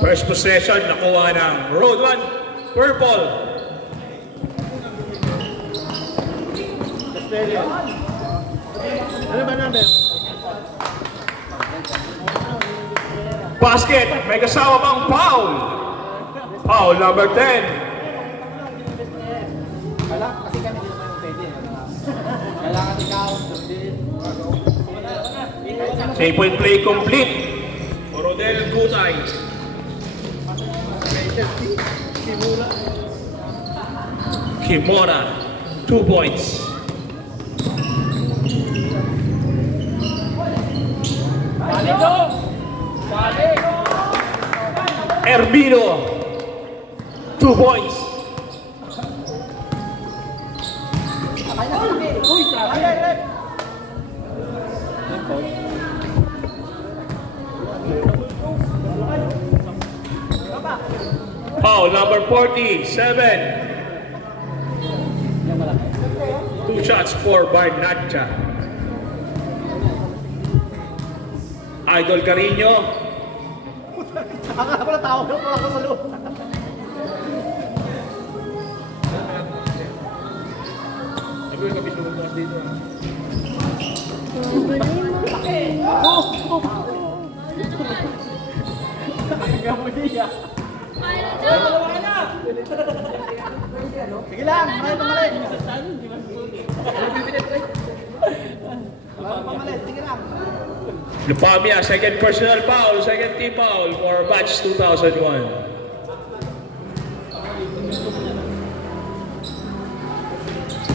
First possession, nakuha ng Road 1, Purple. Ano ba namin? Basket, may kasama pang foul. Foul number 10. Kala, kasi kami din naman yung pwede. Kailangan ikaw. 3-point play complete. Rodel Gutay. Kimura, 2 points. Erbino, 2 points. Foul number 47. 2 shots for Barnacha. Idol Carino. Akala ko na tao, wala ko sa loob. Sige lang, pamalit. Pamalit, sige lang. Lupamia, second personal foul, second team foul for batch 2001.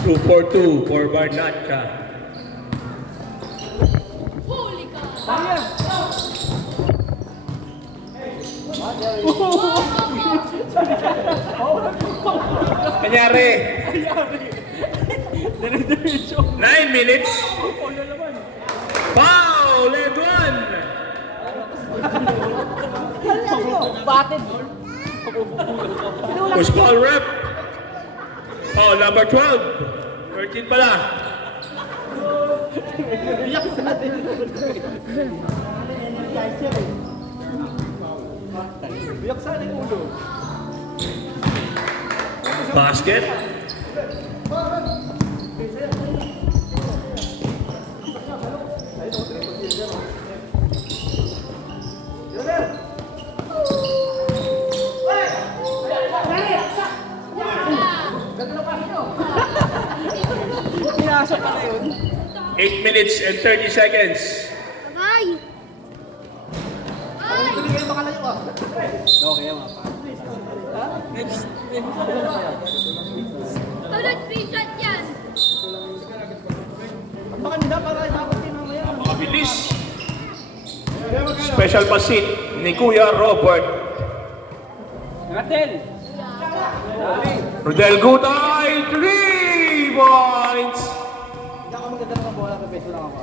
Two for two for Barnacha. Kanyari. 9 minutes. Foul, and one. Push ball rep. Foul number 12. 13 pala. Basket. Pinasok ka na yun. 8 minutes and 30 seconds. Ay! Hindi kayo makalayo ah. Okay, mga pa. Next. Nag-screenshot yan! Baka nila para dapat din mamaya. Mabilis. Special pasit ni Kuya Robert. Ngatel. Rodel Gutay, 3 points. Hindi ako magdadala ng bola, peso lang ako.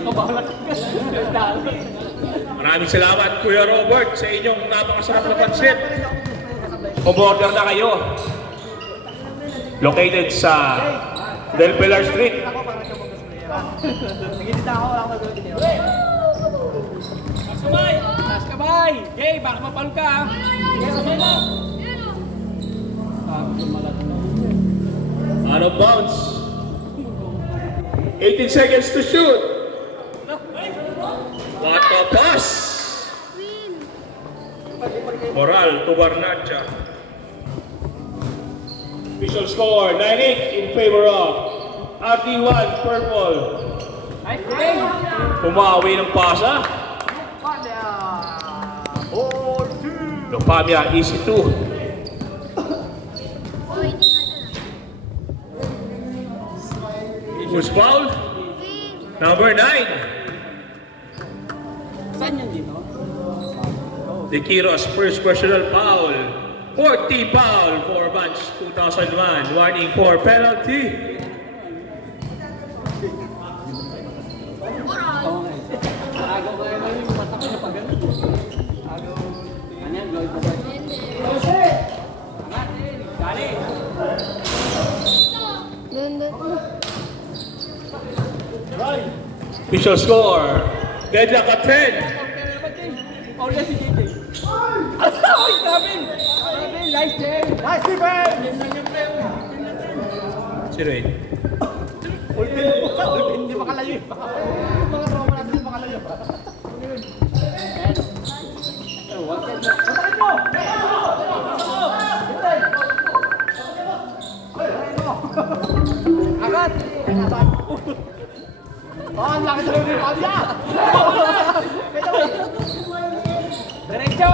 Kabahala ka. Maraming salamat Kuya Robert sa inyong napakasarap na pansit. Umorder na kayo. Located sa Del Pilar Street. Ako para siya mag-spray. Nagigit ako, wala akong gagawin niyo. Kasabay! Kasabay! Jay, baka mapalo ka ah. Yes, sabay mo! Out of bounds. 18 seconds to shoot. What a pass! Moral to Barnacha. Official score 9-8 in favor of RD1 Purple. Nice play! Pumawi ng pasa. Lupamia, easy 2. Who's foul? Number 9. Saan yan dito? De Quiros, first personal foul. 40 foul for batch 2001. Warning for penalty. Agaw ko yun yung mata ko na pag ganun. Agaw. Ano yan? Lloyd ba? Angat eh. Dali. Official score. Deadlock at 10. Paul yan si JJ. Ay, Gavin! Gavin, nice game! Nice defense! Si Ray. Hindi makalayo eh. Mga tropa natin hindi makalayo. Agad! Oh, ang laki sa loob ng pamilya! Diretso!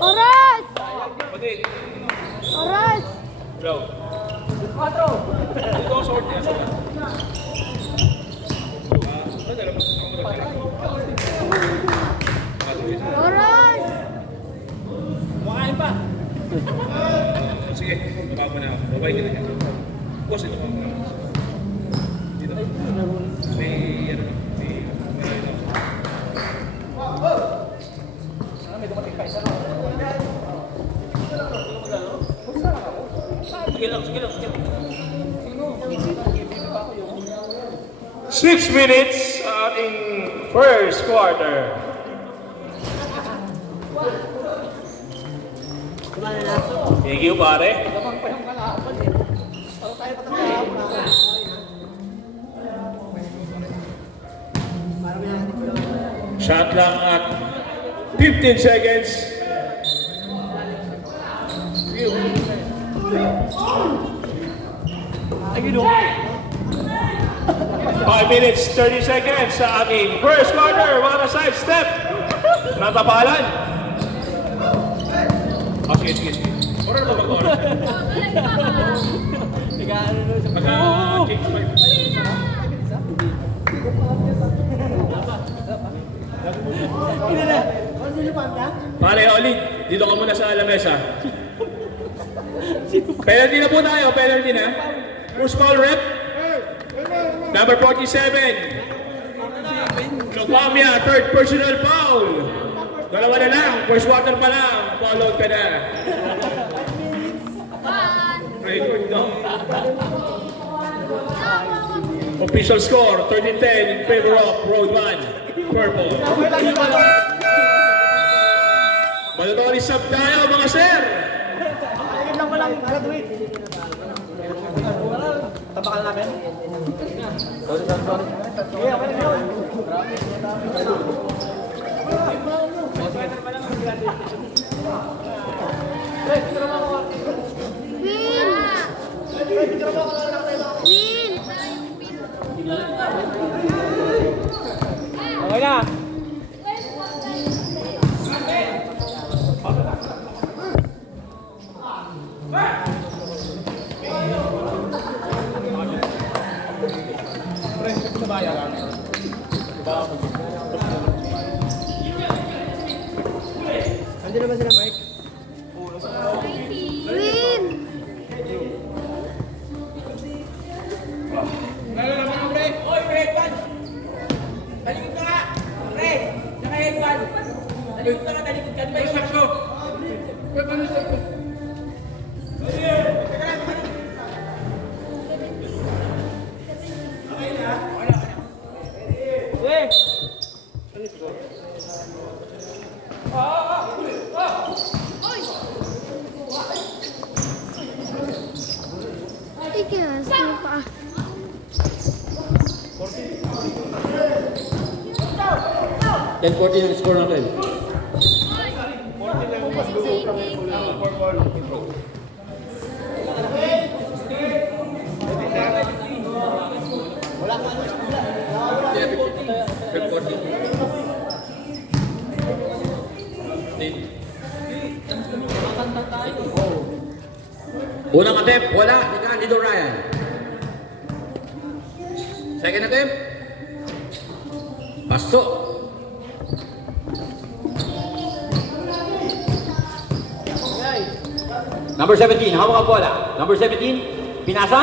Oras! Pati. Oras! Bro. 4! Ito ang short niya. Oras! Kumakain pa! Sige, baba mo na ako. Babay ka na dyan. Boss, ito pa. Dito. May, ano, may, May dumating pa isa. Sige lang, sige lang, sige lang. 6 minutes in first quarter. Thank you, pare. Lamang pa yung kalaban eh. Taro tayo pa ng kalaban. Shot clock at 15 seconds. Ay, gino. 5 minutes, 30 seconds sa ating first quarter. What a side step. Natapalan. Oh, sige, sige, sige. Oras ba mag-oras? Nag-ano nun sa Pagka-kick Pare, Oli, dito ka muna sa lamesa. Penalty na po tayo, penalty na. Who's foul rep? Number 47. Lopamia, third personal foul. Dalawa na lang, first quarter pa lang. Followed ka na. Record daw. Official score, 13-10 in favor of Road 1. Purple. Mandatory sub tayo mga sir. Ayun lang walang graduate. Tabakan namin. Sorry. Okay, okay na yun. Win! Win! Okay na. Nandiyan naman sila, Mike. Win! Ikas mo pa. Then 14 ang score natin. Unang attempt, wala. Ni Candido Ryan. Second attempt. Pasok. Number 17, hawak ang bola. Number 17, pinasa.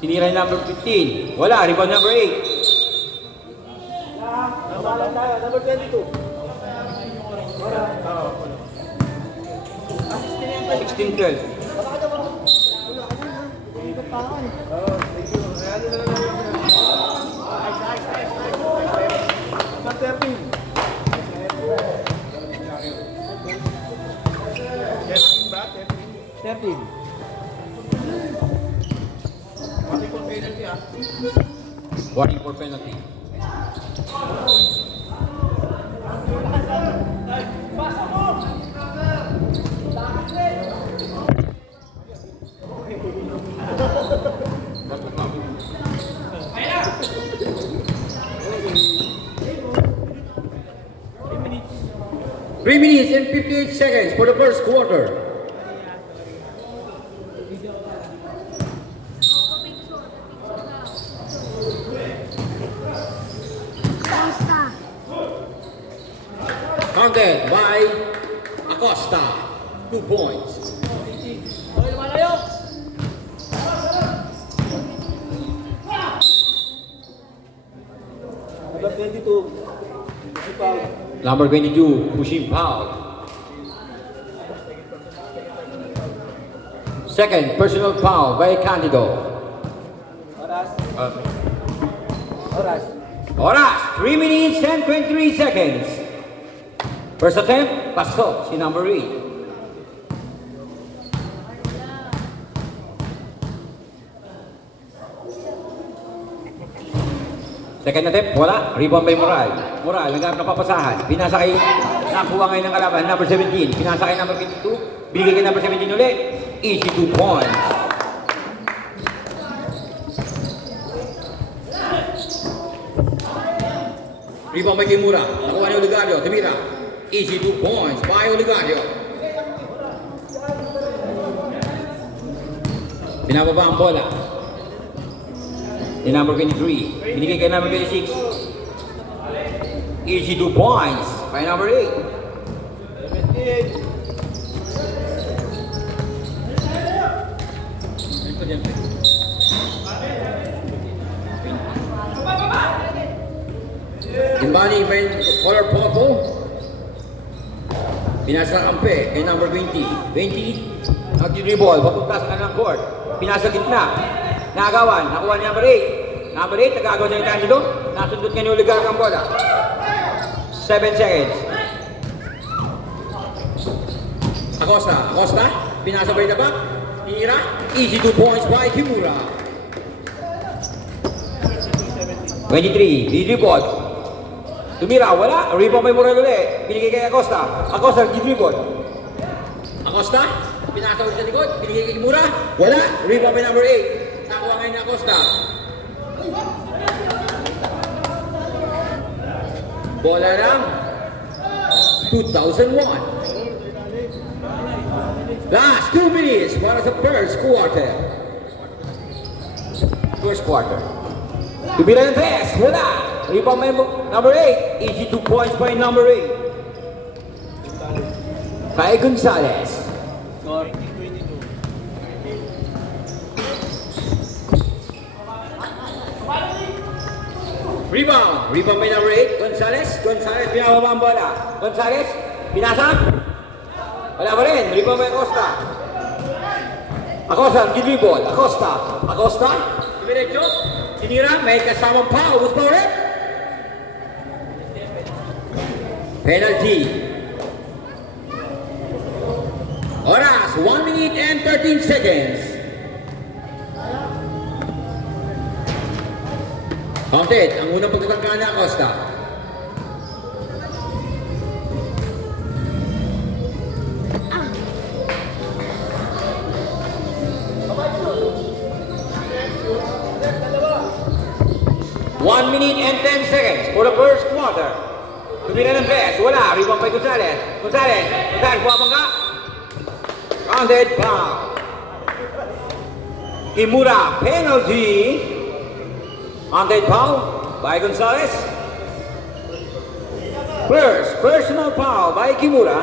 Tinira yung number 15. Wala, rebound number 8. Number 22. 16-12. Warning for penalty. Three minutes and 58 seconds for the first quarter. Costa. Counted by Acosta. 2 points. Number 22, pushing foul. Second, personal foul by Candido. Oras, 3 minutes and 23 seconds. First attempt, pasok si number 8. Second attempt, wala. Rebound by Moral. Moral, naghanap ng papasahan. Pinasa kay, nakuha ngayon ng kalaban, number 17. Pinasa kay number 22. Binigay kay number 17 ulit. Easy 2 points. Rebound by Kimura. Nakuha ni Oligario. Tumira. Easy 2 points by Oligario. Binababa ang bola. Ni number 23. Binigay kay number 26. Easy 2 points by number 8. Timbani by color photo. Pinasa kampe kay number 20. 20. Nag-dribble. Papunta sa kanang court. Pinasa gitna. Nagawan. Nakuha ni number 8. Number 8. Nagagawa niya yung Candido. Nasundot nga ni Oligar ang bola. 7 seconds. Acosta. Acosta. Pinasa by the back. Hira. Easy 2 points by Kimura. 23. Di-dribble. Tumira. Wala. Rebound by Morel ulit. Binigay kay Acosta. Acosta. Di-dribble. Acosta. Pinasa ulit sa likod. Binigay kay Kimura. Wala. Rebound by number 8. Nakuha ngayon ni Acosta. Bola ng 2001. Last 2 minutes para sa first quarter. First quarter. Tumira ng pass. Wala. Rebound by number 8. Easy 2 points by number 8. Kay Gonzalez. Rebound. Rebound by number 8. Gonzalez. Gonzalez pinababa ang bola. Gonzalez. Pinasa. Wala pa rin. Rebound by Acosta. Acosta. Dribble. Acosta. Acosta. Diretso. Sinira. May kasamang foul. Gusto pa ulit. Penalty. Oras. 1 minute and 13 seconds. Counted, ang unang pagtatangka na Acosta. One minute and 10 seconds for the first quarter. Tumira ng press, wala. Rebound by Gonzalez. Gonzalez, buwabang ka. Counted, foul. Kimura, penalty. Counted foul by Gonzalez. First, personal foul by Kimura.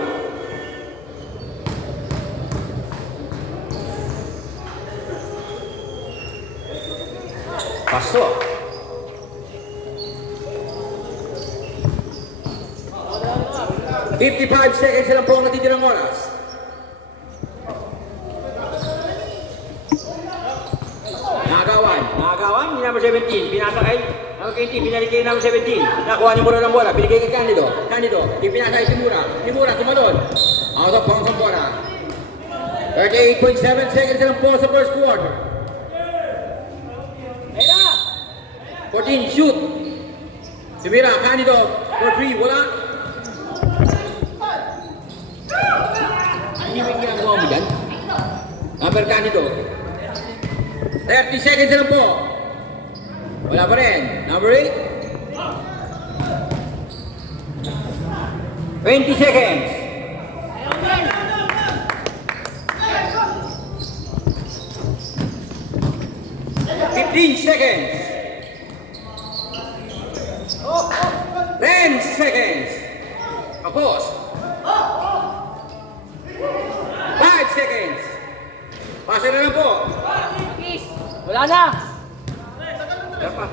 Pasok. 55 seconds lang po ang natitirang oras. Nagawan ni number 17, pinasa kay number 20, pinalik kay number 17. Nakuha ni Mura ng bola, binigay kay Candido. Candido, ipinasa kay Kimura. Kimura, tumalon. Out of bounds ang bola. 38.7 seconds lang po sa first quarter. 14, shoot. Tumira, Candido, for 3, wala. Ano yung ginagawa mo dyan? Number Candido. 30 seconds na lang po. Wala pa rin. Number 8. 20 seconds. 15 seconds. 10 seconds. Tapos. 5 seconds. Pasa na lang po. Wala na! Wala pa.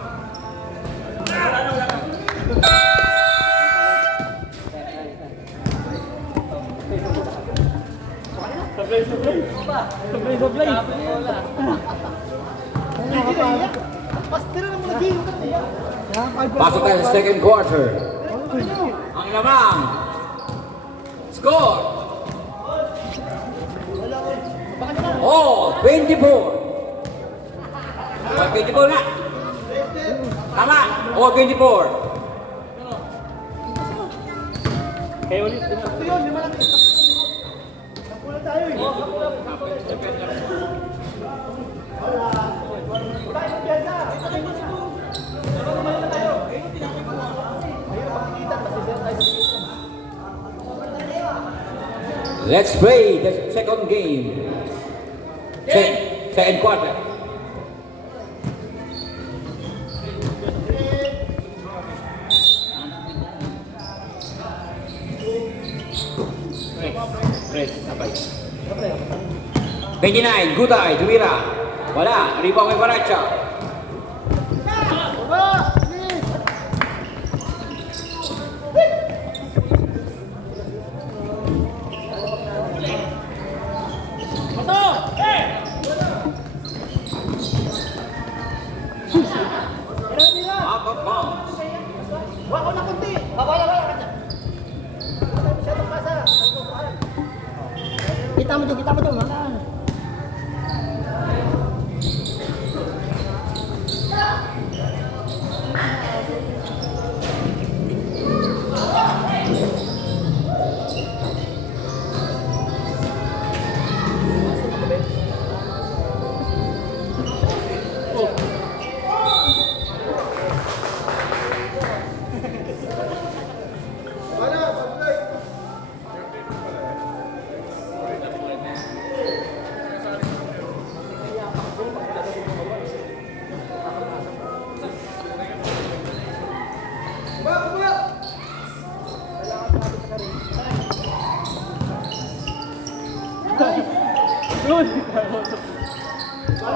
Sablay. Wala. Pasok tayo sa second quarter. Ang lamang. Score. Oh, 24. 24 na. Tama. Oh, 24. Kaya ulit. Let's play the second game. Second quarter. Press, sabay. 29, Gutay, tumira. Wala, rebound kay Baracha. Out of bounds. Kita mo doon, makan.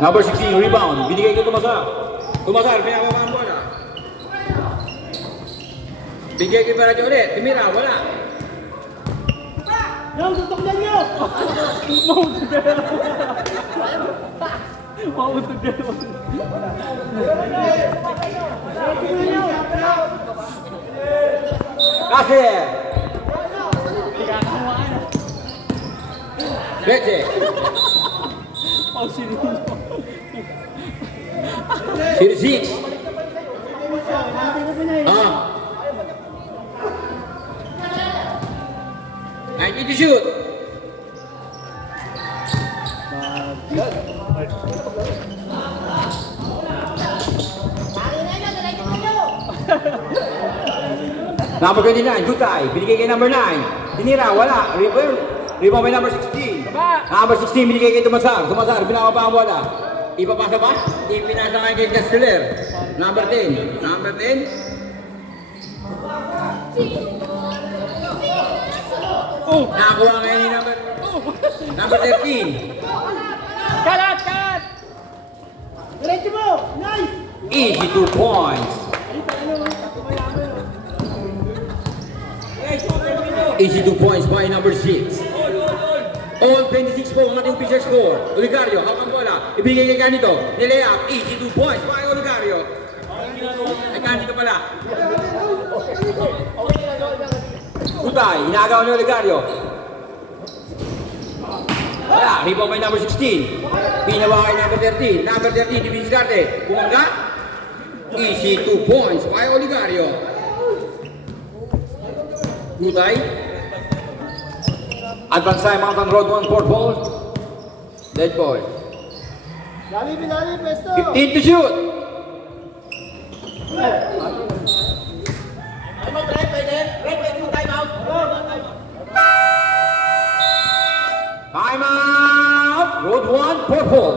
Number 16, rebound. Binigay kay Tumasar. Tumasar, pinababa ang bola. Bigay kay Baracha ulit. Tumira, wala. Yung tutok na niyo! Kasi. Leche. Series 6. I need to shoot. Number 29, Gutay. Binigay kay number 9. Tinira, wala. Rebound by number 16. Number 16, binigay kay Tumasar. Tumasar, pinababa ang bola. Ipapasa ba? Ipinasa kay Casteller. Number 10. Number 10. Nakakuha ngayon ni number 13. Kalat! Diretso mo! Nice! Easy 2 points. Easy 2 points by number 6. All 26 po ang ating official score. Oligario, hawak ang bola. Ibigay kay Canito. Nilayap. Easy 2 points by Oligario. Ay Canito pala. Gutay, inaagaw ni Oligario. Wala, rebound by number 16. Pinawa kay number 13. Number 13, Divinscarte. Bumangga. Easy 2 points by Oligario. Gutay. Advance time Mountain Road 1 4 ball. Dead ball. Lalim, lalim, pesto. 15 to shoot. Time out. Road 1 4 ball.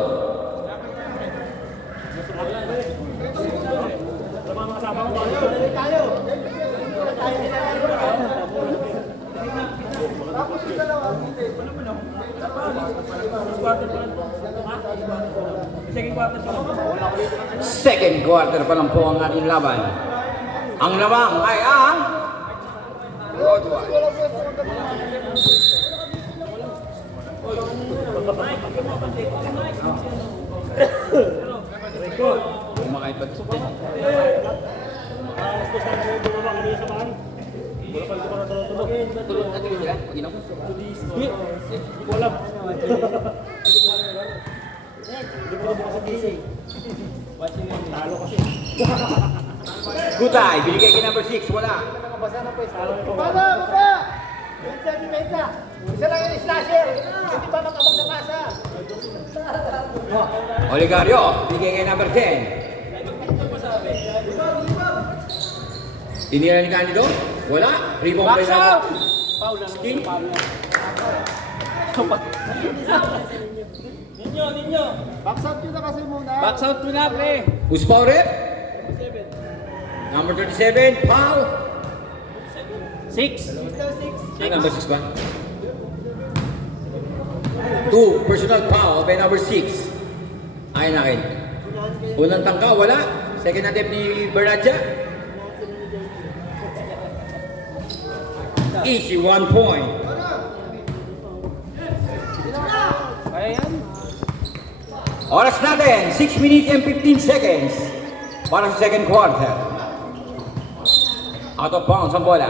Second quarter pa lang po ang ating laban. Ang lamang ay ang Road 1. Kumakain pa ito. Tulog natin sila. Pag-inom. Gutay, binigay kay number 6. Wala. Baba, baba. Pensa, pensa. Isa lang yung slasher. Hindi pa makabag na pasa. Oligario, binigay kay number 10. Tinira ni Candido? Wala. Rebound by number Skin. Box out yun na kasi muna. Box out mo na, pre. Who's foul rep? Number 37, foul. 6. Ay, number 6 ba? 2, personal foul by number 6. Akin akin. Unang tangka, wala. Second attempt ni Bernadja. Easy, 1 point. Kaya yan. Oras natin, 6 minutes and 15 seconds para sa second quarter. Out of bounds ang bola.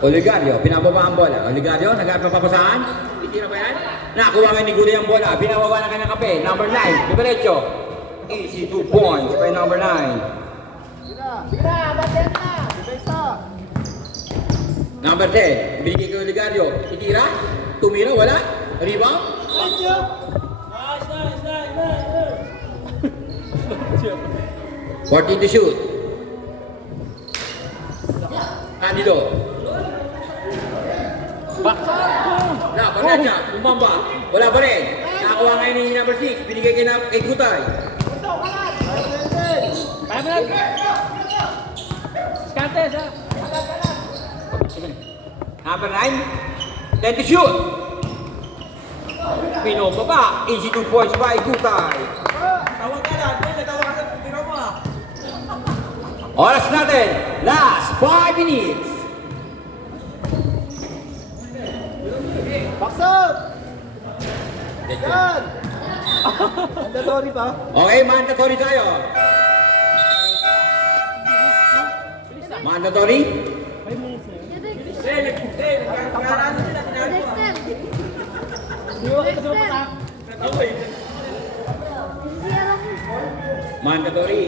Oligario, pinababa ang bola. Oligario, nagpapapasahan. Itira ba yan? Nakuha nga ni Gulay ang bola. Binababa na kanyang kape. Number 9, Liberecho. Easy 2 points by number 9. Sige na, baset na. Pesto. Number 10, binigay kay Oligario. Itira, tumira, wala. Rebound. Thank you. 14 to shoot. Candido. Na, Bernadja, umamba. Wala pa rin. Nakakuha ngayon ni number 6. Binigay kay Gutay. Kaya mo na. Skante, sa. Number 9, 10 to shoot. Pinopa pa. Easy 2 points by Gutay. Tawag ka lang. Tawag ka sa tiro mo, ah. Oras natin, last 5 minutes. Box out. Yan. Mandatory pa. Okay, mandatory tayo. Mandatory? Mandatory.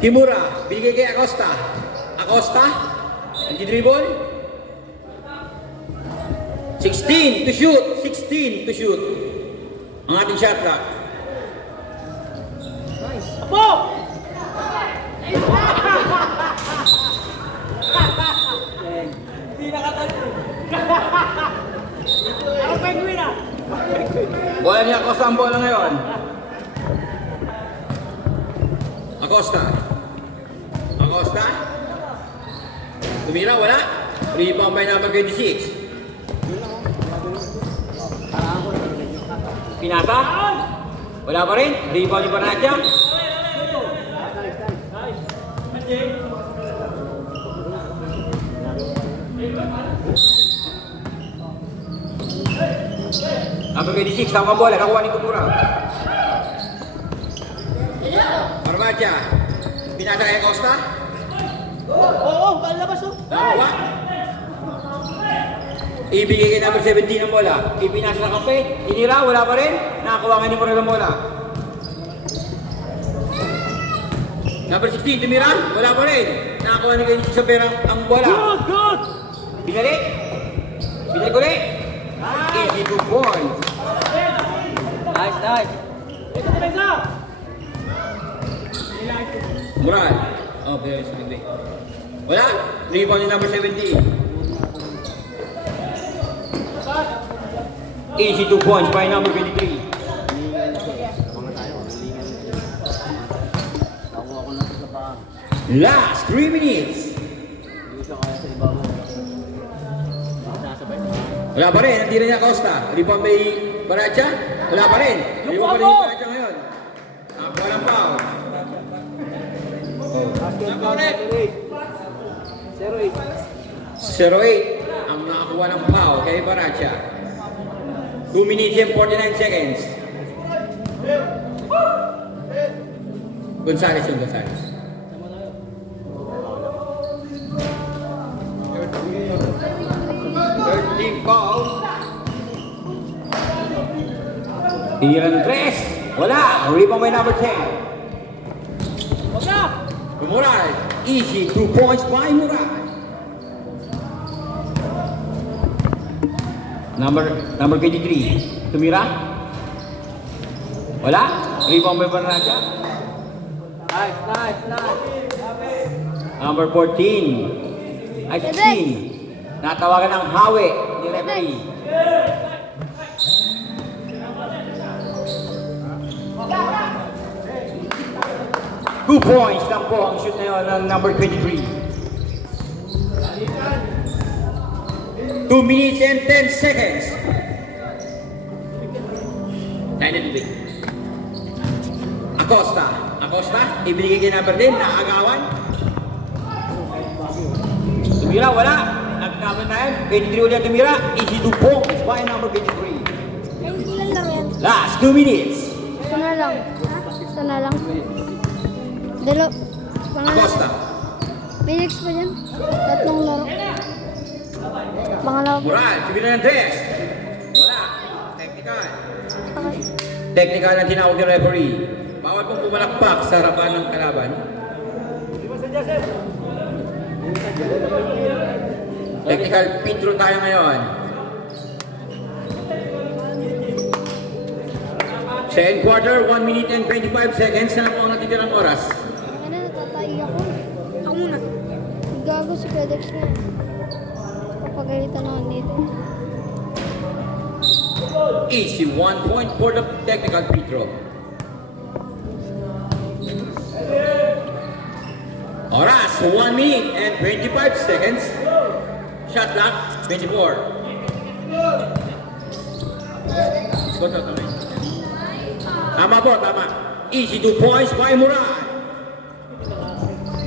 Kimura, binigay kay Acosta. Acosta, nag-dribble. 16 to shoot. 16 to shoot. Ang ating shot clock. Hindi nakatalo. Ako penguin, ah. Bola ni Acosta ang bola ngayon. Acosta. Acosta. Tumira, wala. Rebound by number 26. Pinasa. Wala pa rin. Rebound ni Bernadja. Number 26, tama bola, nakuha ni Kimura. Barbacha, pinasa kay Acosta. Oo, palabas oh. Nakuha. Ibigay kay number 17 ang bola. Ipinasa na kampe. Inira, wala pa rin. Nakakuha nga ni Morel ang bola. Number 16, tumira. Wala pa rin. Nakakuha ni Kenny Isabel ang bola. Good! Binalik. Binalik ulit. Easy 2 points. Nice. Moral. Oh, pero sa bigay. Wala. Rebound ni number 17. Easy 2 points by number 23. Nakuha ko na sa paa. Last 3 minutes. Hindi siya kaya sa ibabaw. Nasabay pa. Wala pa rin. Natira niya Costa. Rebound by Baracha. Wala pa rin. Rebound pa rin ni Baracha ngayon. Walang foul. Basketball, 0-8. 0-8 ang nakakuha ng foul kay Baracha. 2 minutes and 49 seconds. Gonzales yung Gonzales. Third team foul. Tiniran ng 3. Wala. Rebound by number 10. Moral. Easy 2 points by Moral. Number 23. Tumira. Wala. Rebound by Baracha. Nice. Number 14. Ay, 16. Natawagan ng hawi ni referee. Two points lang po ang shoot na yun ng number 23. 2 minutes and 10 seconds. Tayo na tubig. Acosta, ibinigay kay number 10 na agawan. Tumira, wala. Nagkaman na yan. 23 ulit tumira. Easy 2 points by number 23. Ay, ilan lang yan? Last 2 minutes. Isa na lang. Ha? Isa na lang. Acosta. Phoenix pa dyan? Tatlong laro. Pangalawa pa. Moral, tumira ng 3. Wala. Technical. Okay. Technical ang tinawag ni referee. Bawal pong pumalakpak sa harapan ng kalaban. Technical pitro tayo ngayon. Second quarter, 1 minute and 25 seconds na po ang natitirang oras. Ano, natatay ako. Ako muna. Gago si FedEx na yan. Papagalitan ako dito. Easy 1 point for the technical pitro. Oras, 1 minute and 25 seconds. Shot clock, 24. Score to, tama. Tama po, tama. Easy 2 points by Moral.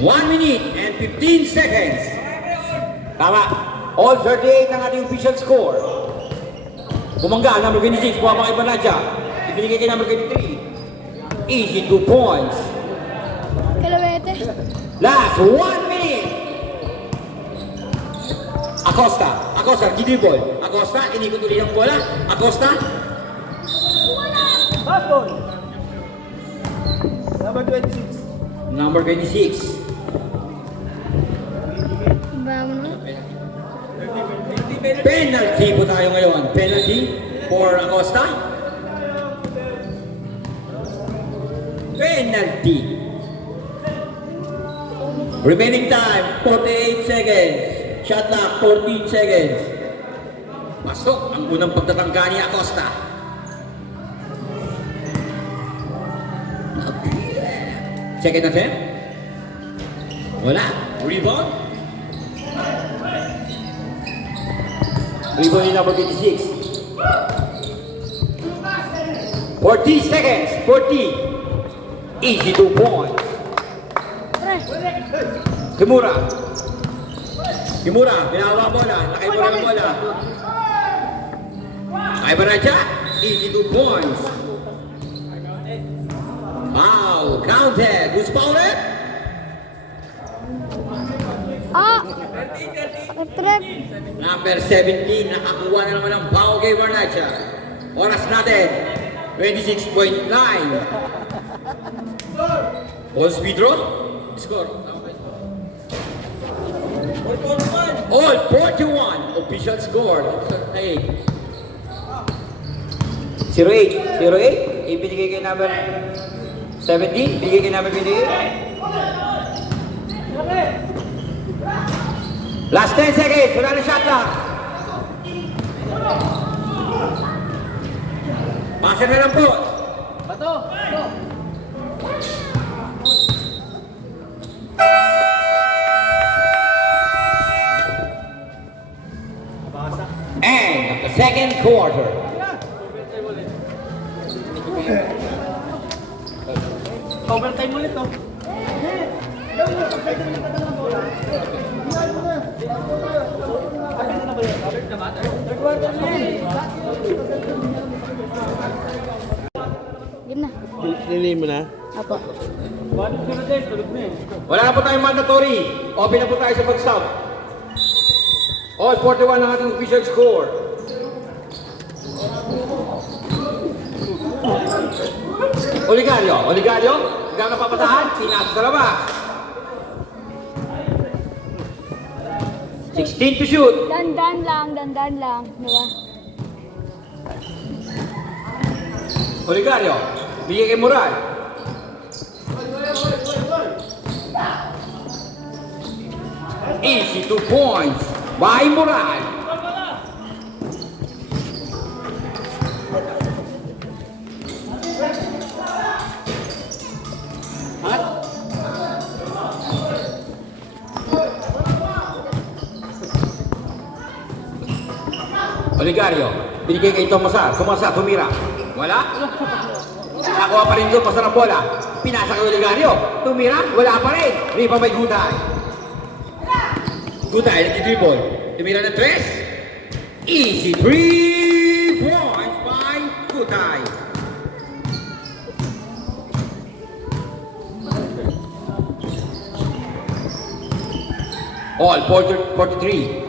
1 minute and 15 seconds. Tama. All 38 ng ating official score. Bumangga, number 26, buwaba kay Banacha. Ibinigay kay number 23. Easy 2 points. Kalawete. Last 1 minute. Acosta, gidibol. Acosta, inikot ulit ang bola. Acosta, Basketball. Number 26. number 26. Ba mo na? Penalty po tayo ngayon. Penalty for Acosta. Penalty. Remaining time, 48 seconds. Shot clock, 14 seconds. Pasok ang unang pagtatangga ni Acosta. Second attempt. Wala. Rebound. Rebound ni number 56. 40 seconds. 40. Easy 2 points. Pre. Kimura, binawa ang bola. Nakay bola ang bola. Nakay Baracha. Easy 2 points. Foul. Counted. Who's fouled it? Ah! Trip. Number 17. Nakakuha na naman ng foul kay Varnacha. Oras natin. 26.9. All speed draw. Score. All 41. Official score. 08. 08. Ibinigay kay number 17. Ibinigay kay number 28. Last 10 seconds. Wala na shot clock. Passer na lang po. Bato! Bato! End of the second quarter. Overtime ulit oh. Game na. Nilin mo na? Apo. Wala na po tayong mandatory. Open na po tayo sa pag-stop. All 41 ang ating official score. Oligario. Oligario. Hanggang napapasahan. Pinasa sa labas. 16 to shoot. Dandan lang, dandan lang. Di ba? Oligario. Bigay kay Moral. Easy 2 points by Moral. Oligario, binigay kay Tomasa. Tomasa, tumira. Wala? Nakuha pa rin doon, pasa ng bola. Pinasa kay Oligario. Tumira, wala pa rin. May pa may Gutay. Gutay, nag-dribble. Tumira ng 3. Easy 3 points by Gutay. All 43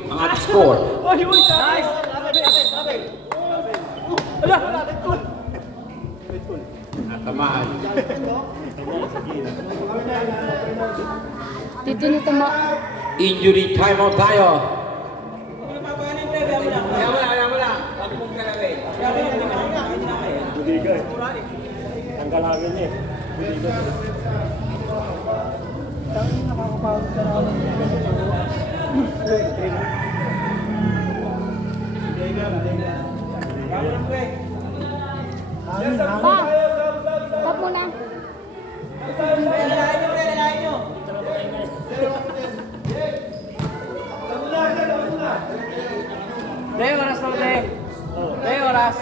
ang ating score. Nice! Natamaan. Dito nito ma... Injury timeout tayo. Wala. Wag mong galawin. Ang galawin niya. Pa! Stop muna. Day, oras na day. Day, oras.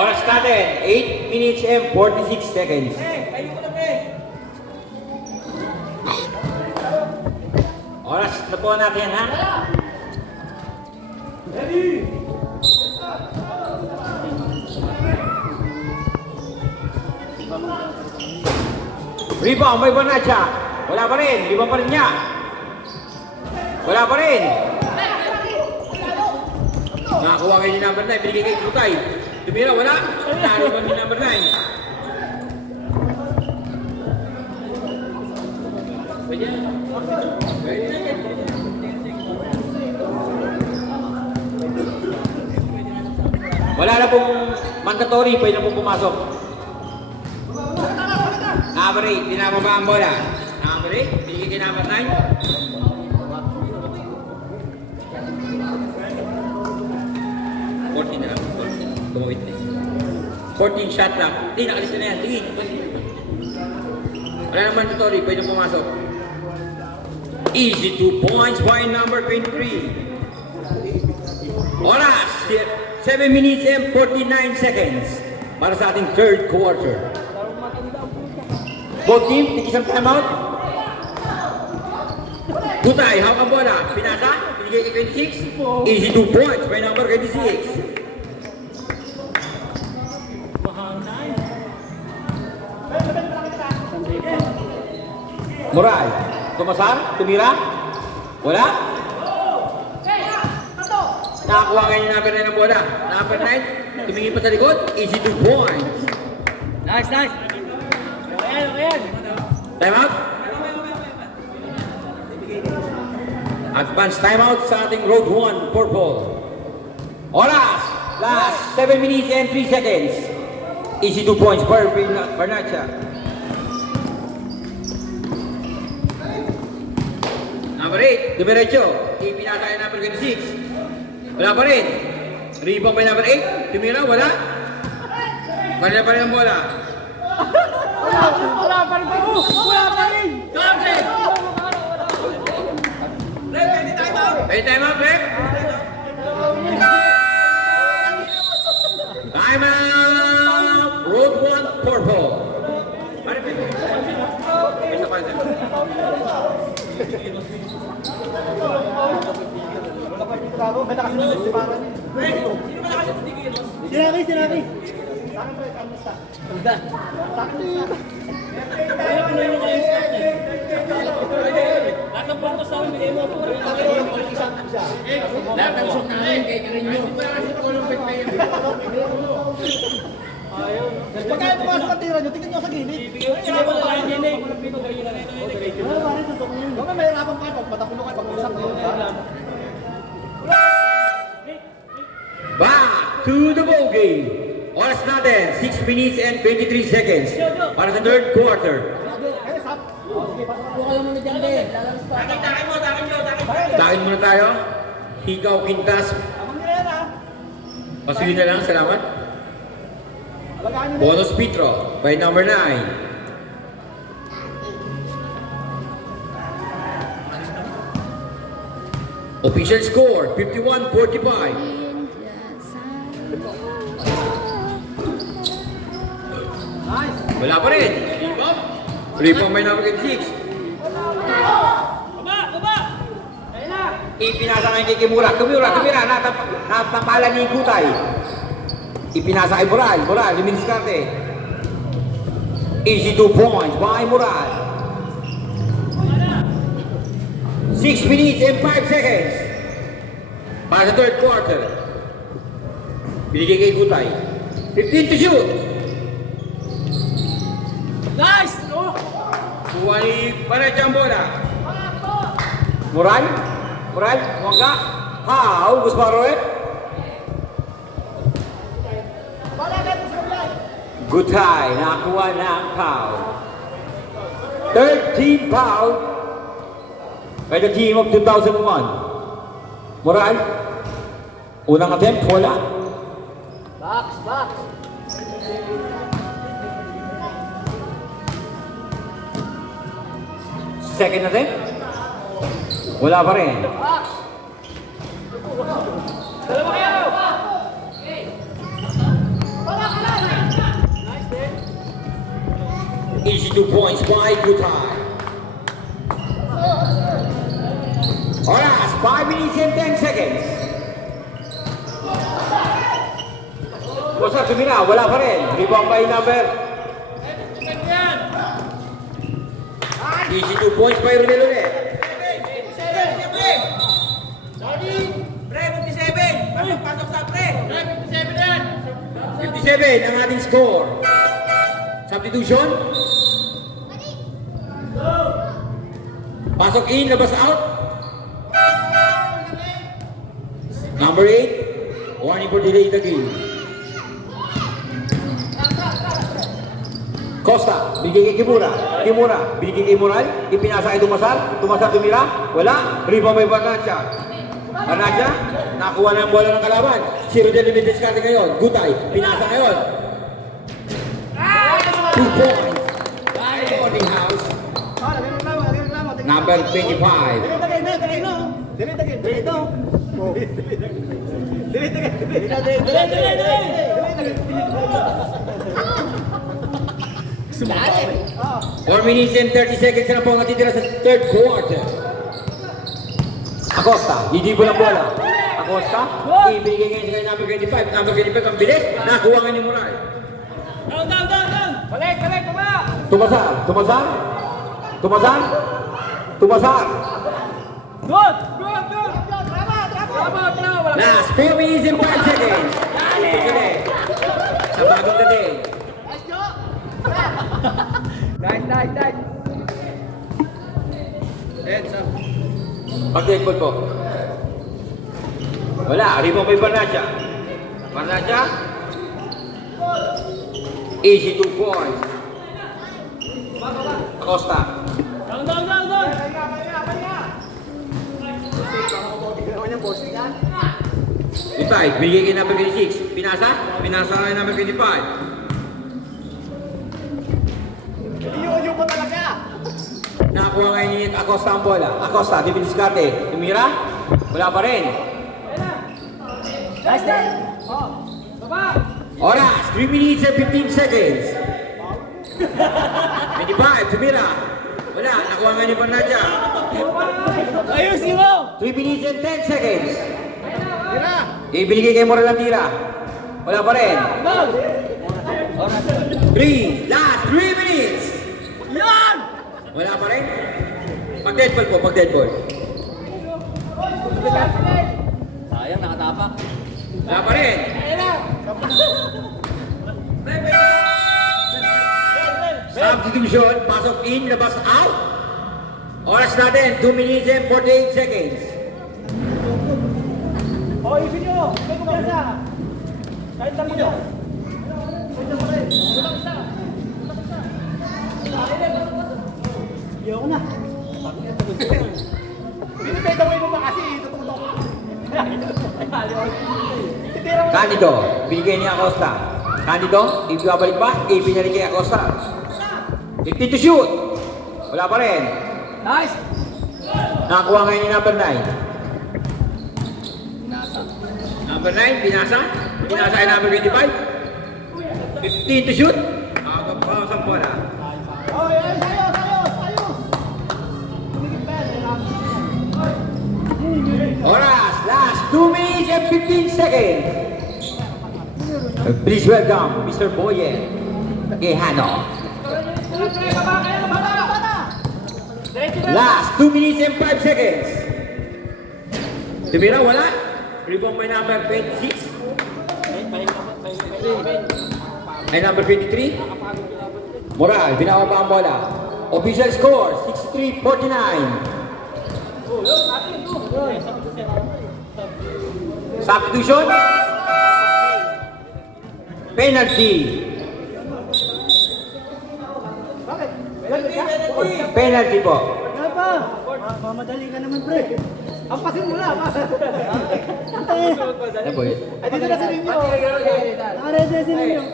Oras natin, 8 minutes and 46 seconds. Oras na po natin, ha? Rebound, may Barnacha. Wala pa rin, rebound pa rin niya. Wala pa rin. Nakakuha kayo ni number 9, binigay kay Kutay. Tumira, wala. Nakakuha ni number 9. Wala na pong mandatory, pwede na pong pumasok. Number 8, pinababa ang bola. Number 8, binigay kay number 9. 14 na lang. Tumawit na. 14 shot lang. Hindi, nakalis na yan. Tingin. Wala naman mandatory, pwede na pumasok. Easy 2 points by number 23. Oras, 7 minutes and 49 seconds para sa ating third quarter. Both team, isang timeout. Gutay, hawak ang bola. Pinasa, binigay kay 26. Easy 2 points by number 26. Moral. Tumasar? Tumira? Wala? Nakakuha ngayon yung number 9 ng bola. Number 9, tumingin pa sa likod. Easy 2 points. Nice, nice. Okay. Time out. Advance time out sa ating Road 1 purple. Oras! Last 7 minutes and 3 seconds. Easy 2 points per Barnacha. Number 8, dumiretso. Ipinasa kay number 26. Wala pa rin. Rebound by number 8. Tumira, wala. Kanila pa rin ang bola. Wala pa rin pa rin! Wala pa rin! Hey, time out, Rep. Time out. Road 1 purple. Isa pa rin. Sinabi. Pagkaya pumasok ang tira nyo, tingnan nyo sa gilid. Baka mahirapan pa ito, matapulo kayo pag-usap nyo. Back to the ball game. Oras natin, 6 minutes and 23 seconds para sa third quarter. Takin muna tayo. Hikaw, Quintas. Pasuyin na lang, salamat. Bonus Petro by number 9. Official score, 51-45. Wala pa rin. Rebound by number 6. Ipinasa kay Kimura. Kumira. Natapalan ni Kutay. Ipinasa kay Moral. Lumidiskarte. Easy 2 points by Moral. 6 minutes and 5 seconds. Para sa third quarter. Binigay kay Kutay. 15 to shoot. Nice! Kuha ni Barnacha ang bola. Moral, Wangga. How? Gusto mo rin? Good tie. Nakakuha na ang foul. 13 foul by the team of 2001. Moral, unang attempt, wala. Box. Second attempt, wala pa rin. Easy 2 points by Kutai. Oras, 5 minutes and 10 seconds. Basta tumira, wala pa rin. Rebound by number. Easy 2 points by Ronel ulit. 57 ang ating score. Substitution. Pasok in, labas out. Number 8, warning for delay the game. Costa, binigay kay Kimura, binigay kay Moral, ipinasa kay Tumasar, tumira, wala, rebound by Barnacha. Barnacha, nakuha na ang bola ng kalaban. Si Rodel Lumidiskarte ngayon, Gutay, pinasa ngayon. 2 points. Boarding house. Number 25. Four minutes and 30 seconds na po ang natitira sa third quarter. Acosta, hidibo ng bola. Acosta, ibigay ngayon sa number 25. Number 25 ang bilis, nakuha nga ni Moral. Down! Balik, baba! Tumasar. Tumasar. Tumasar. Tumasar. Good! Good! Good! Tama! Last 4 minutes and 5 seconds. Sige. Sa bagong dating. Nice! Pag-deadball po. Wala. Rebound kay Barnacha. Barnacha. Easy 2 points. Acosta. Down! Inside. Binigay kay number 26. Pinasa. Pinasa kay number 25. Iyo pa talaga. Nakakuha ngayon ni Acosta ang bola. Acosta, di piniskarte. Tumira? Wala pa rin. Nice day. Oras, 3 minutes and 15 seconds. 25, tumira. Wala, nakuha nga ni Barnacha. Ayusin mo! 3 minutes and 10 seconds. Ibinigay kay Moral ang tira. Wala pa rin. 3, last 3 minutes. Yan! Wala pa rin. Pag-deadball po, pag-deadball. Sayang, nakatapak. Wala pa rin. Substitution, pasok in, labas out. Oras natin, 2 minutes and 48 seconds. Oh, isin nyo. May kumpiyansa. Kahit lang nyo. Ayoko na. Pinipetaway mo ba kasi tututok? Candido, binigay ni Acosta. Candido, ibabalik ba? Ibinalik kay Acosta. 15 to shoot. Wala pa rin. Nice! Nakakuha ngayon ni number 9. Number 9, binasa. Binasa kay number 25. 15 to shoot. Nakakapasa ang bola. Oh, ayos. Tumigil pa yan. Oras, last 2 minutes and 15 seconds. Please welcome Mr. Boye Quijano. Last 2 minutes and 5 seconds. Tumira, wala. Rebound by number 26. Ay number 23. Moral, binawa pa ang bola. Official score, 63-49. Substitution. Penalty. Penalty po. Ano pa? Mamadali ka naman, pre. Ampasin mo na. Ano po yun? Ay, dito na si Ninyo. Nakaredy na si Ninyo.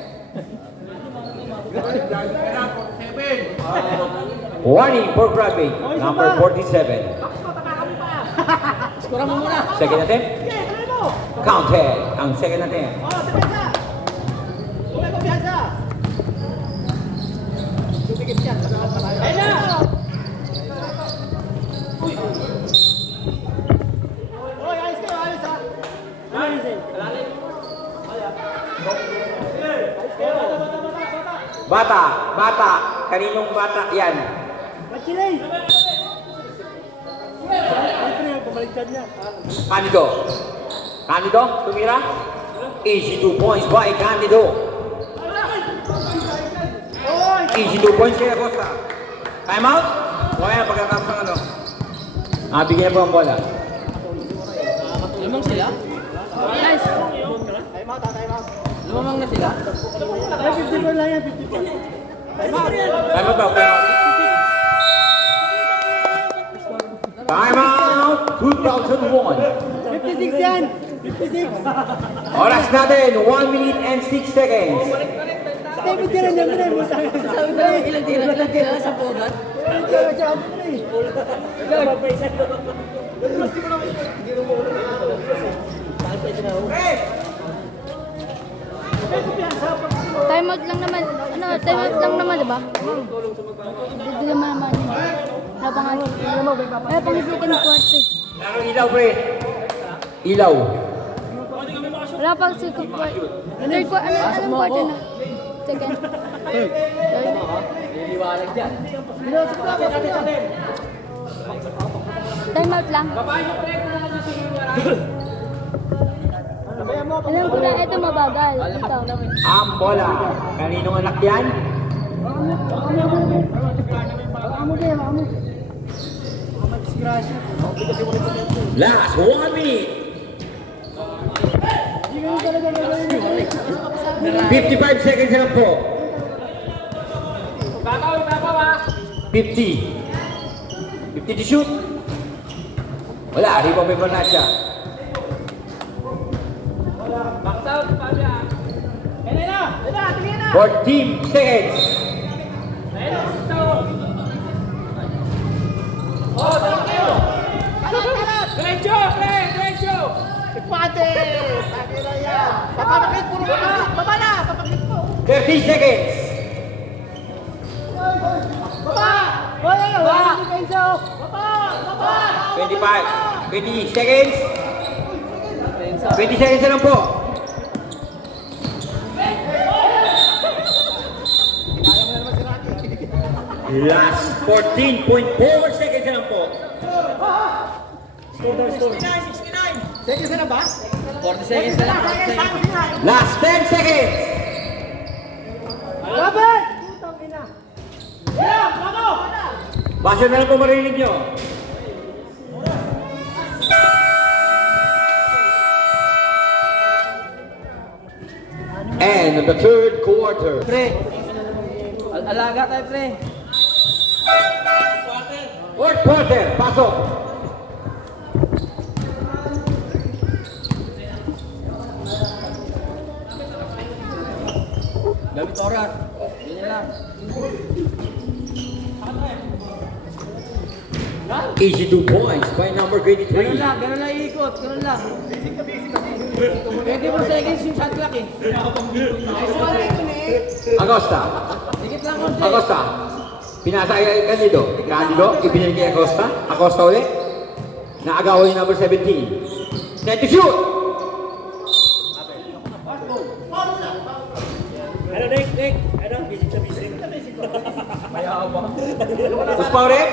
Warning for grabbing. Number 47. Skora mo muna! Second attempt. Sige, tuloy mo. Counted. Ang second attempt. Oh, depensa. May kumpiyansa. Tumigil siya. Ayun na. Oy, ayos kayo, ayos ha. Ayos eh. Bata. Kaninong bata yan? Magkilay. Ay, pre, pabaliktad niya. Candido, tumira. Easy 2 points by Candido. Oy! Easy 2 points kay Acosta. Time out? Wala pagkatapos ng ano. Bigyan po ang bola. Limang sila? Nice! Time out, time out. Lumamang na sila? Ay, 54 lang yan, 54. Time out. Time out. Time out 2001. 56 yan. 56. Oras natin, 1 minute and 6 seconds. David ka rin yan, pre. Sabi ko, ilang tira sa pogat? Time out lang naman. Time out lang naman, diba? Hindi naman naman. Wala pa nga. Wala pang second quarter. Laro ilaw, pre. Ilaw. Wala pang second quarter. Third quarter, anong quarter na? Second. Third. liwanag dyan. Binusok na ako. Time out lang. Babae yung pre, kung ano gusto yung liwanag. Alam ko na, ito mabagal. Ito. Ang bola. Kaninong anak yan? Last 1 minute. 55 seconds na po. Babaw ha. 50. 50 to shoot. Wala, rebound may Bernasya. Box out, Pabia. 14 seconds. Ayun, ito. Oh, dalawa kayo. Diretso, pre, diretso. Pate! Pate na yan! Papapakit puro baba! Baba na! Papakit mo! 30 seconds. Baba! Hoy! Baba! Baba! Baba! 25. 20 seconds. 20 seconds na lang po. Last 14.4 seconds na lang po. Seconds na ba? 40 seconds na lang. Last 10 seconds. Laban! Putang ina! Yeah! Bravo! Basta na lang po marinig nyo. And the third quarter. Pre, alaga tayo, pre. Fourth quarter. Pasok. Gamit oras. Ganyan lang. Easy 2 points by number 23. Ganun lang iikot. Ganun lang. 24 seconds yung shot clock eh. Acosta. Dikit lang konti. Acosta. Pinasa kay Candido. Candido, ibinigay kay Acosta. Acosta ulit. Naagaw yung number 17. Set to shoot! Puspa ulit.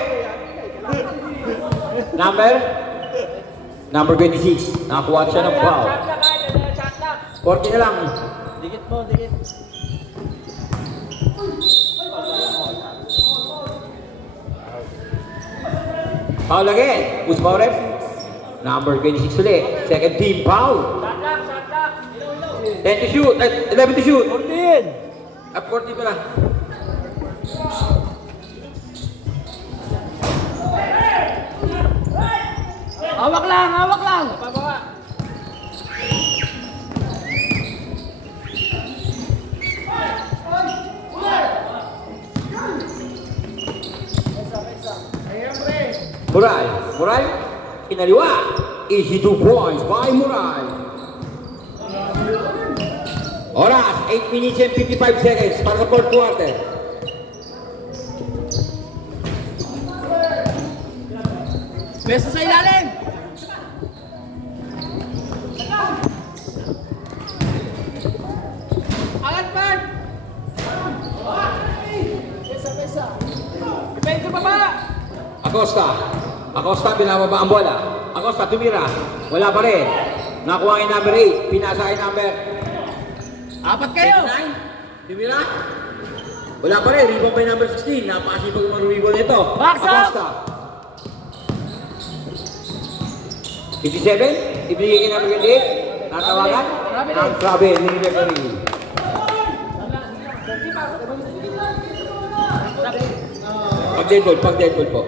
Number 26. Nakakuha siya ng foul. Shot clock ay, shot clock. 40 na lang. Dikit mo, dikit. Foul again. Puspa ulit. Number 26 ulit. Second team foul. Shot clock, shot clock. 10 to shoot. 11 to shoot. 14. At 40 pala. Hawak lang, hawak lang. Pababa. Mural. Mural. Kinaliwa. Easy 2 points by Mural. Oras, 8 minutes and 55 seconds para sa fourth quarter. Beso sa ilalim. Angat man. Depensa baba. Acosta. Acosta, binababa ang bola. Acosta, tumira. Wala pa rin. Nakuha yung number 8. Pinasa kay number Apat kayo. 9. Tumira. Wala pa rin. Rebound by number 16. Napakasipag mag-rebound nito. Box out. Acosta. 57. Ibigay kay number 28. Natawagan. Ang Trabe. Nini-referee. Pag-dead ball po.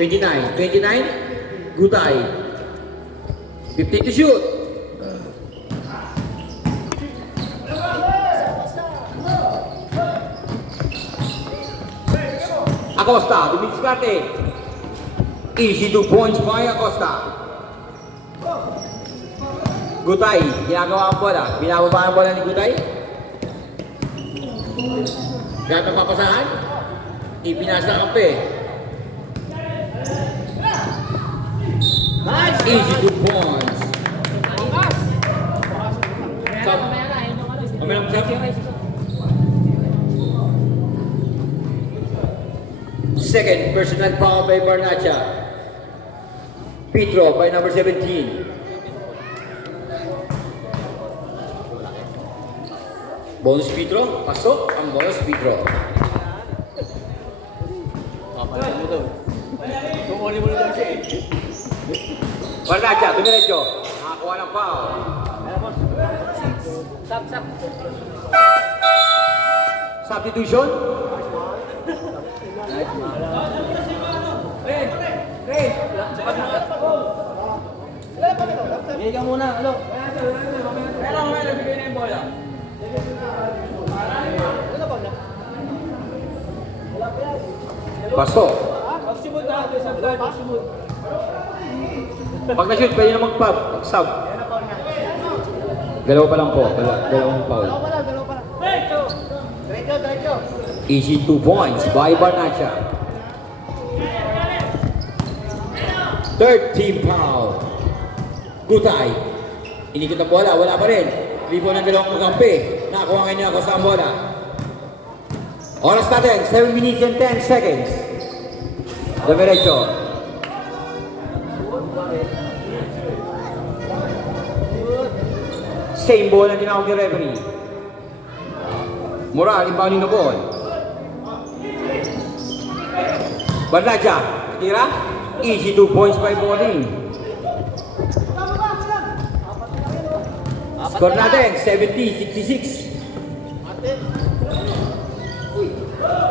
29. 29. Gutay. 50 to shoot. Acosta, dumidiskarte. Easy 2 points by Acosta. Gutay, ginagawa ang bola. Binababa ang bola ni Gutay. Gata papasahan. Ipinasa ang kape. Nice. Easy 2 points. Sab. Kami lang sab. Second personal foul by Barnacha. Petro by number 17. Bonus Petro, pasok ang bonus Petro. Papalagay mo daw. Tumuli mo na daw siya eh. Barnacha, dumiretso. Nakakuha ng foul. Stop. Substitution. Bigay ka muna, ano? Pero mamaya nagbigay na yung bola. Pasok. Pag-sumod na, pag-sumod. Pag na-shoot, pwede na mag-pub. Mag-sub. Dalawa pa lang po. Dalawang foul. Dalawa pa lang. Diretso. Easy 2 points by Barnacha. Third team foul. Gutay. Inikot ang bola. Wala pa rin. Libo ng dalawang magkampi. Nakakuha ngayon niya ako sa bola. Oras natin, 7 minutes and 10 seconds. Diretso. Same ball ang tinawag ni referee. Moral, inbound ni Nobon. Barnacha, tira. Easy 2 points by bowling. Score natin, 70-66.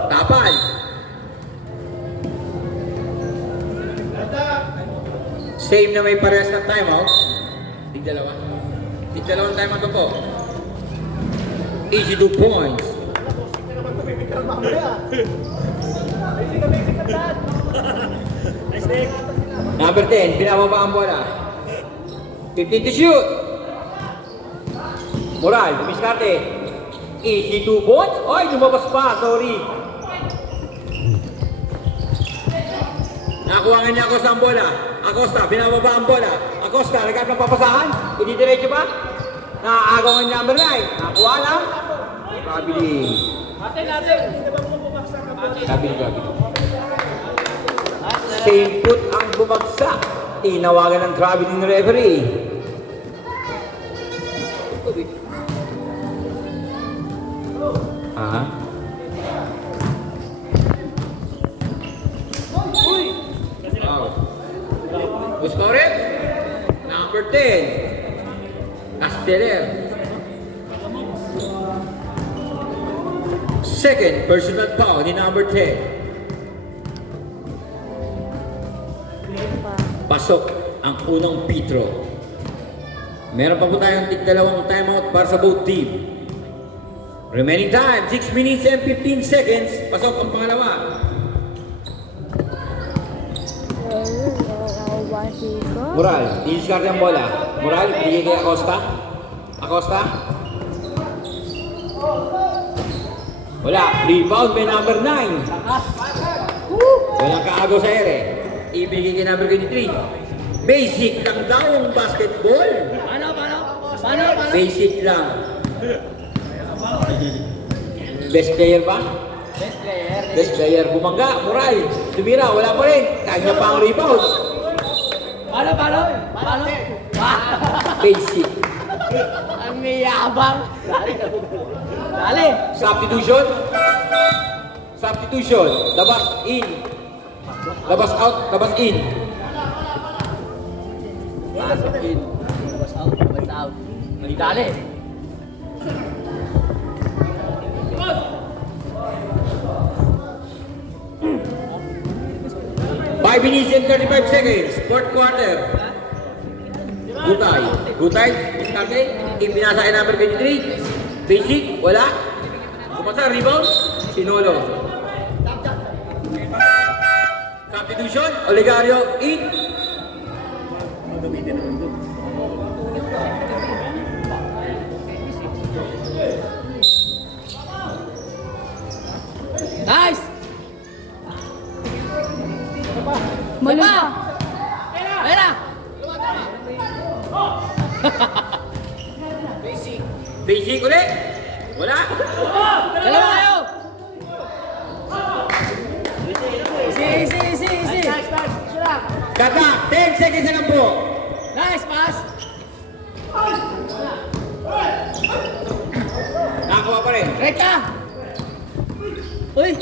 Tapal. Same na may parehas na timeout. Tigdalawa. Tigdalawang timeout na po. Easy 2 points. Number 10, pinababa ang bola. 15 to shoot. Moral, dumiskarte. Easy 2 points. Ay, lumabas pa. Sorry. Nakuha nga niya Acosta ang bola. Acosta, binababa ang bola. Acosta, nagkap ng papasahan. Hindi diretso pa. Naaagaw nga niya number 9. Nakuha lang. Traveling. Traveling. Same foot ang bumagsak. Tinawagan ng traveling referee. Aha. Who scored it? Number 10. Casteller. Second personal foul ni number 10. Pasok ang unang Petro. Meron pa po tayong tig-dalawang timeout para sa both team. Remaining time, 6 minutes and 15 seconds. Pasok ang pangalawa. Moral, didiskarte ang bola. Moral, bigay kay Acosta. Acosta. Wala, rebound by number 9. Walang kaagaw sa ere. Ibigay kay number 23. Basic lang daw ang basketball. Paano? Basic lang. Best player ba? Best player. Best player. Bumangga, Moral. Tumira, wala pa rin. Kanya pa ang rebound. Paano? Basic. Ang mayabang. Dali. Substitution. Substitution. Labas in. Labas out. Labas in. Pasok in. Labas out. Dali. 5 minutes and 35 seconds. Fourth quarter. Gutay. Diskarte. Impinasa kay number 23. Basic. Wala. Kumasa. Rebound. Sinolo. Substitution. Oligario. In. Nice! Mali pa. Pera! Basic ulit. Wala. Dalawa kayo! Kata, 10 seconds na lang po. Nice pass! Nakakuha pa rin. Reka! Uy!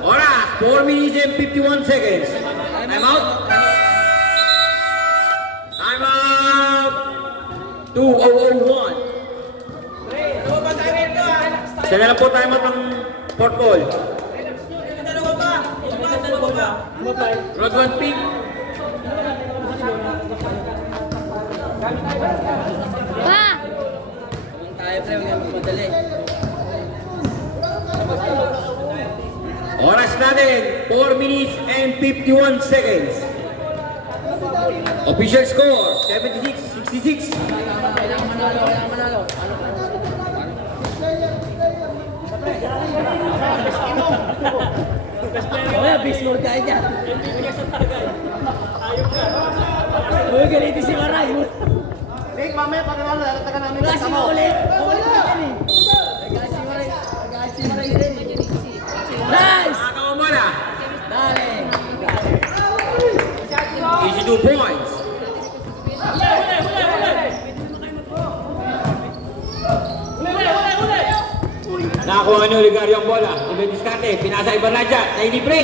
Oras, 4 minutes and 51 seconds. Time out. Time out. 2001. Isa na lang po time out ng fourth ball. Road 1 pick. Pa! Tayo pre, huwag yung madali. Oras natin, 4 minutes and 51 seconds. Official score, 76-66. Kailangan manalo. Kaya, base mode tayo dyan. Uy, ganito si Maray. Rick, mamaya pag nanalo, lalatagan namin. Wala si Mauli. Mauli na yan eh. Nag-ayos si Maray din. Nice! Nakakawa mo na. Dali. Easy 2 points. Nakakuha ni Oligario ang bola. Ibig diskarte, pinasa Ibarnaja. Nailibre.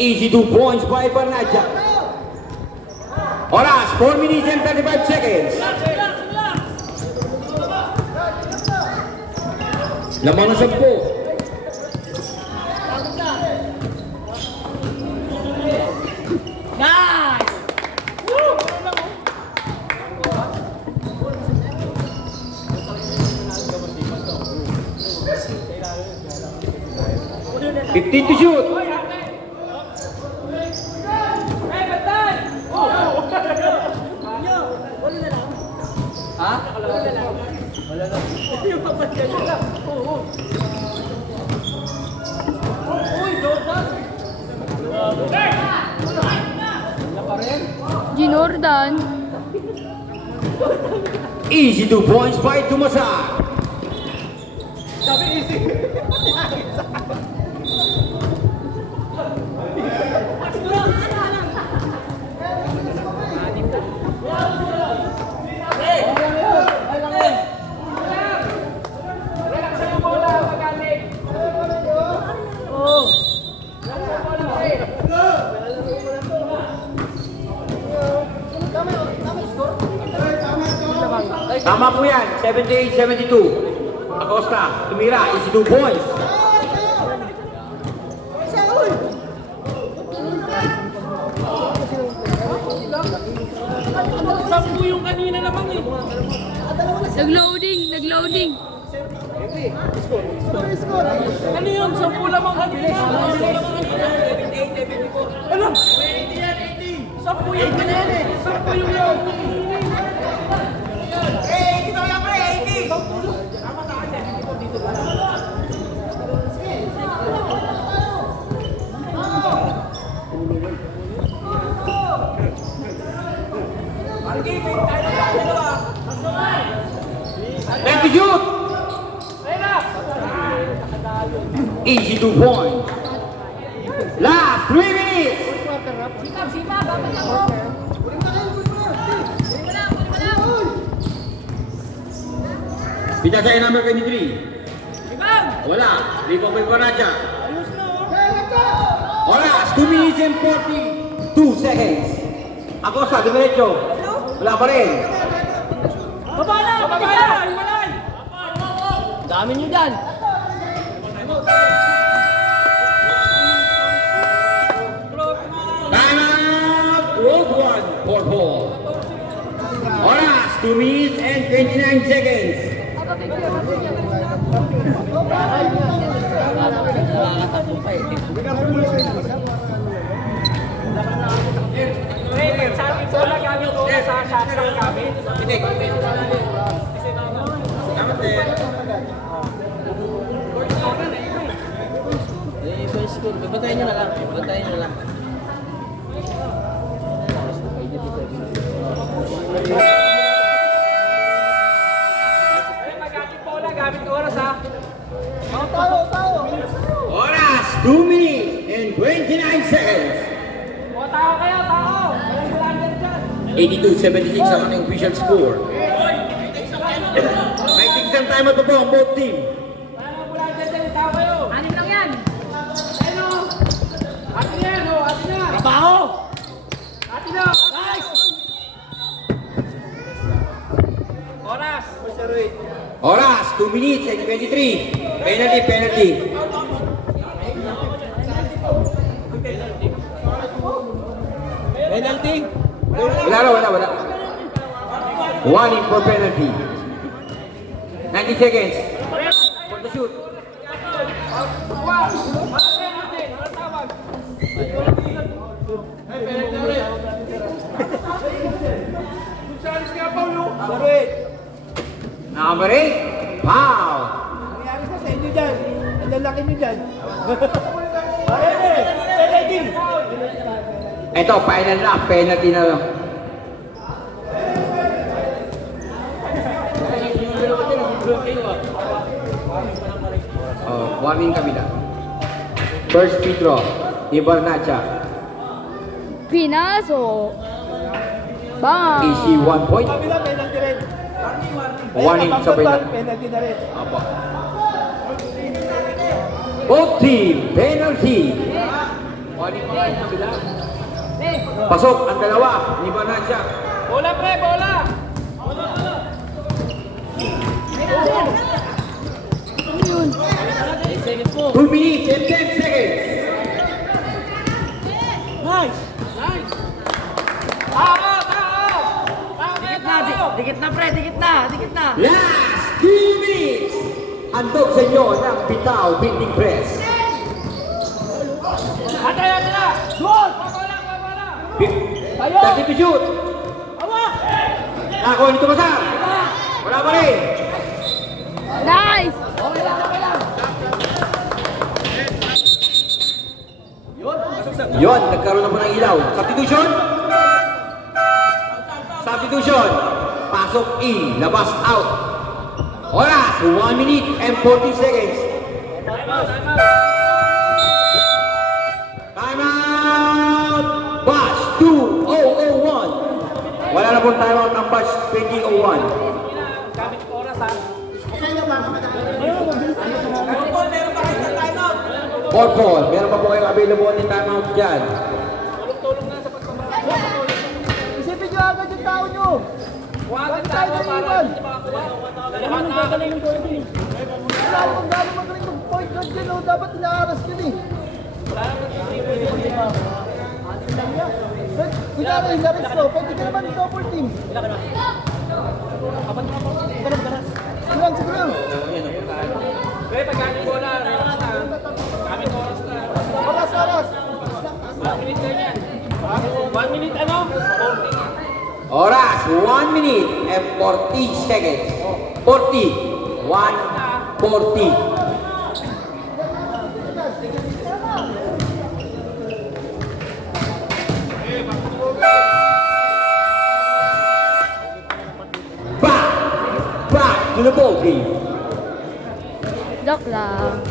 Easy 2 points by Ibarnaja. Oras, 4 minutes and 35 seconds. Lamang na 10. Nice! 15 to shoot. Ha? Wala na. Yung papatya niya lang. Oo. Uy, Jordan! Wala pa rin? Ginordan. Easy 2 points by Tumasak. Sabi easy. Tama po yan, 78-72. Acosta, tumira, easy 2 points. Sampu yung kanina naman eh. Nagloading. Ano yun? Sampu lamang kanina. Ano? Sampu yung kanina eh. Sampu yung yung. Let me shoot. Easy 2 points. Last 3 minutes. Pinasaya number 23. Wala. Rebound by Baraja. Oras, 2 minutes and 42 seconds. Acosta, dumiretso. Wala pa rin. Babala! Hiwalay! Dami nyo dyan. Time out. Road 1 for ball. Oras, 2 minutes and 29 seconds. Nakakatakbo pa eh. Sabi ko na gamit ko sa shotgun gamit. Bantayin nyo na lang. Bantayin nyo na lang. Gamit ko oras ha. Oras, 2 minutes and 29 seconds. 82-76 ang ating official score. May tigsan time out pa po ang both team. Anim lang yan. Trabaho. Nice. Oras, 2 minutes and 23. Penalty. Penalty. Wala. One in for penalty. 90 seconds. For the shoot. Number 8. Wow. Nangyari sa inyo dyan. Ang lalaki nyo dyan. Penalty. Ito, final na. Penalty na lang. Warning kami na. First free throw. Ibarnacha. Pinasok. Bang! Easy 1 point. Kabila, penalty rin. One in sa penalty. Penalty na rin. Apa. Both team, penalty. Pasok ang dalawa. Ibarnacha. Bola pre, bola. Ano yun? 2 minutes and 10 seconds. Nice. Dikit na pre, dikit na. Last 2 minutes. Handog sa inyo ng Bitaw Binding Press. Good. 30 to shoot. Nakakuha nito ba sa? Wala pa rin. Nice! Yon, nagkaroon na po ng ilaw. Substitution. Pasok in, labas out. Oras, 1 minute and 40 seconds. Time out! Batch 2001. Wala na pong time out ng batch 2001. Paul, meron pa po kayong available ni time out dyan. Isipin nyo agad yung tao nyo. Huwag tayo naiiwan. Wala kung gano'ng magaling mag-point guard dyan. Dapat inaaras yun eh. Kunyari, inaras ko. Pwede ka naman double team. Sige lang. Pre, pagkakain bola, relax na. Kaming oras na. Oras. 1 minute lang yan. 1 minute ano? 40. Oras, 1 minute and 40 seconds. 40. 1:40. Back to the ball game. Joke lang.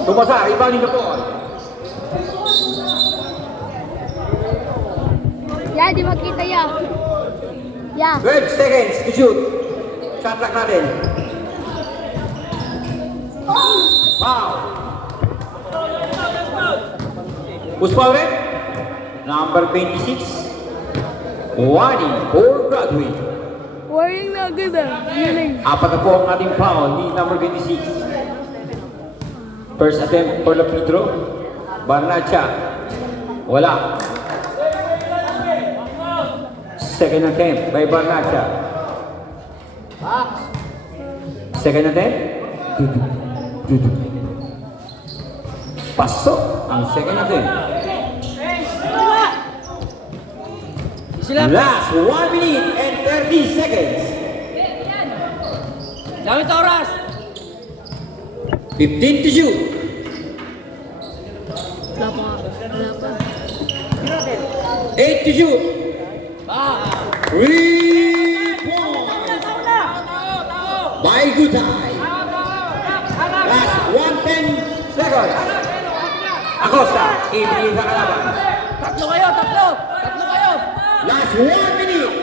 Tumasa, rebounding the ball. Ya, di makita ya. Ya. 12 seconds to shoot. Shot clock natin. Wow. Who's foul red? Number 26. Wani for Broadway. Warning na agad ah. Galing. Apat na po ang ating foul ni number 26. First attempt for the free throw. Barnacha. Wala. Second attempt by Barnacha. Second attempt. Dudu. Pasok ang second attempt. Last 1 minute and 30 seconds. Dami oras. 15 to shoot. Wala pa. 8 to shoot. 3 points. Ay Gutay. Last 110 seconds. Acosta, ibigay sa kalaban. Tatlo kayo, tatlo! Tatlo kayo! Last 1 minute.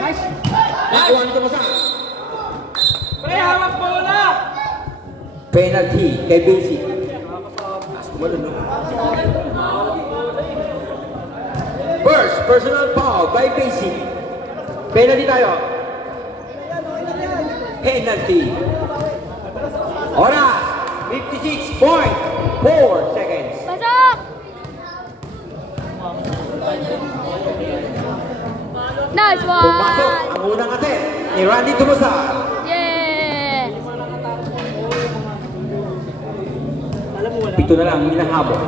Nice! Naiwan ito masa. Pre, hawak bola! Penalty kay Basic. First, personal foul by Basic. Penalty tayo. Penalty. Oras, 56.4 seconds. Pasok! Nice Pumasok one! ang unang attempt ni Randy Tumusar. Yeah! Ito na lang hinahabol.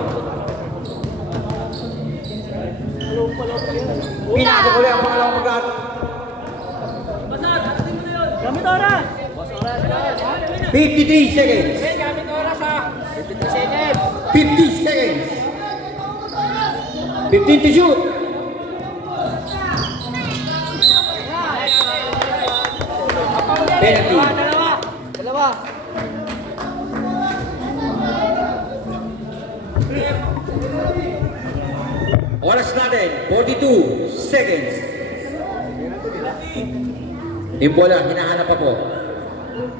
Pinasok ulit ang pangalawang pagkat. Gamit oras! 53 seconds. Gamit oras ha! 53 seconds! 50 seconds. 15 to shoot. Penalty. Dalawa! Oras natin, 42 seconds. Yung bola, hinahanap pa po.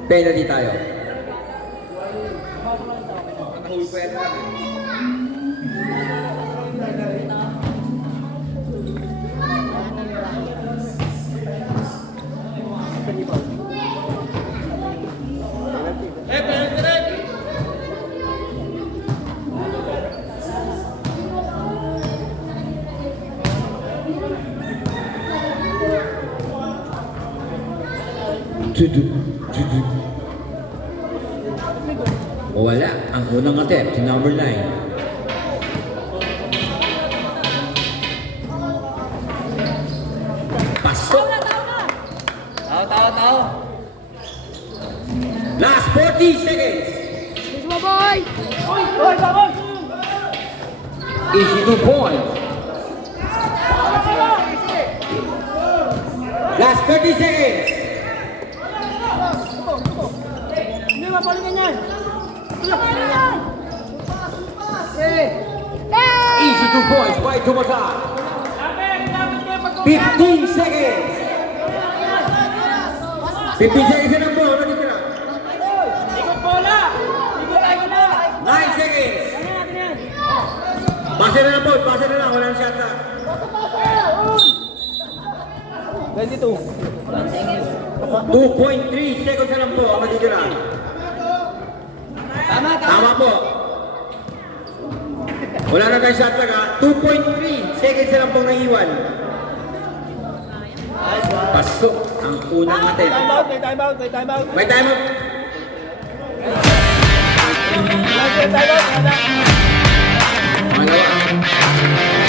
Penalty tayo. Wala ang unang attempt si number 9. Pasok. Tao! Last 40 seconds. Nice one, boy! Hoy, babon! Easy 2 points. Last 30 seconds. Hindi mapalingan yan! Easy 2 points by Tumasar. 15 seconds. 15 seconds na po. Natitira. Ikot bola! Ikot bola! 9 seconds. Ano natin yan? Base na lang po. Base na lang. Walang shot na. 22. 2.3 seconds na lang po ang natitira. Tama po. Wala na kayo shot lang ha. 2.3 seconds na lang pong naiwan. Pasok ang unang attempt. May timeout. May time up. Malawa.